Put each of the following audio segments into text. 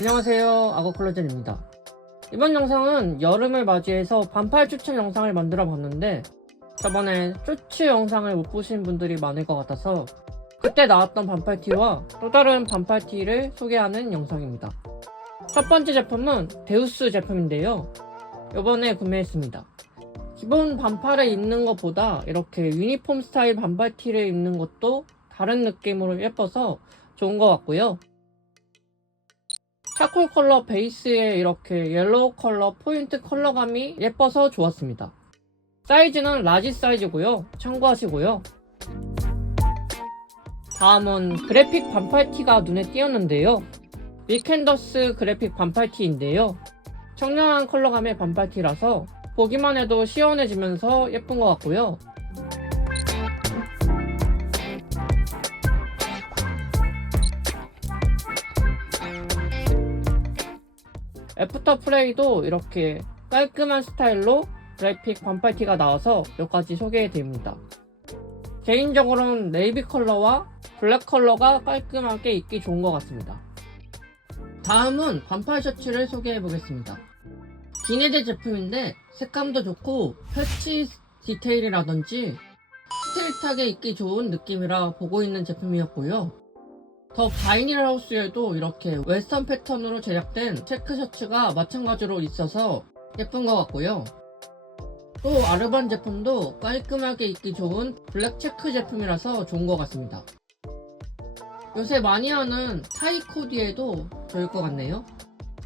안녕하세요. 아고콜라전입니다. 이번 영상은 여름을 맞이해서 반팔 추천 영상을 만들어 봤는데 저번에 쇼츠 영상을 못 보신 분들이 많을 것 같아서 그때 나왔던 반팔티와 또 다른 반팔티를 소개하는 영상입니다. 첫 번째 제품은 데우스 제품인데요. 이번에 구매했습니다. 기본 반팔에 입는 것보다 이렇게 유니폼 스타일 반팔티를 입는 것도 다른 느낌으로 예뻐서 좋은 것 같고요 차콜 컬러 베이스에 이렇게 옐로우 컬러 포인트 컬러감이 예뻐서 좋았습니다. 사이즈는 라지 사이즈고요. 참고하시고요. 다음은 그래픽 반팔티가 눈에 띄었는데요. 위켄더스 그래픽 반팔티인데요. 청량한 컬러감의 반팔티라서 보기만 해도 시원해지면서 예쁜 것 같고요. 애프터 프레이도 이렇게 깔끔한 스타일로 그래픽 반팔티가 나와서 몇 가지 소개해드립니다. 개인적으로는 네이비 컬러와 블랙 컬러가 깔끔하게 입기 좋은 것 같습니다. 다음은 반팔 셔츠를 소개해보겠습니다. 기네제 제품인데 색감도 좋고 패치 디테일이라든지 스트릿하게 입기 좋은 느낌이라 보고 있는 제품이었고요. 더 바이닐 하우스에도 이렇게 웨스턴 패턴으로 제작된 체크 셔츠가 마찬가지로 있어서 예쁜 것 같고요. 또 아르반 제품도 깔끔하게 입기 좋은 블랙 체크 제품이라서 좋은 것 같습니다. 요새 많이 하는 타이 코디에도 좋을 것 같네요.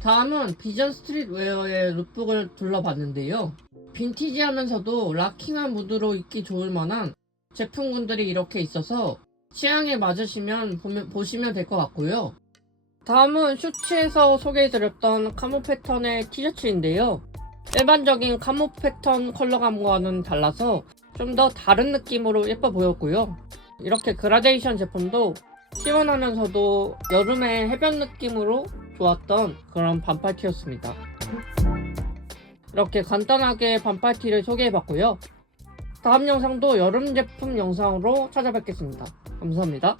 다음은 비전 스트릿 웨어의 룩북을 둘러봤는데요. 빈티지하면서도 락킹한 무드로 입기 좋을 만한 제품군들이 이렇게 있어서 취향에 맞으시면 보면- 보시면 될 것 같고요. 다음은 슈츠에서 소개해드렸던 카모 패턴의 티셔츠인데요. 일반적인 카모 패턴 컬러감과는 달라서 좀 더 다른 느낌으로 예뻐 보였고요. 이렇게 그라데이션 제품도 시원하면서도 여름의 해변 느낌으로 좋았던 그런 반팔 티였습니다. 이렇게 간단하게 반팔 티를 소개해봤고요. 다음 영상도 여름 제품 영상으로 찾아뵙겠습니다. 감사합니다.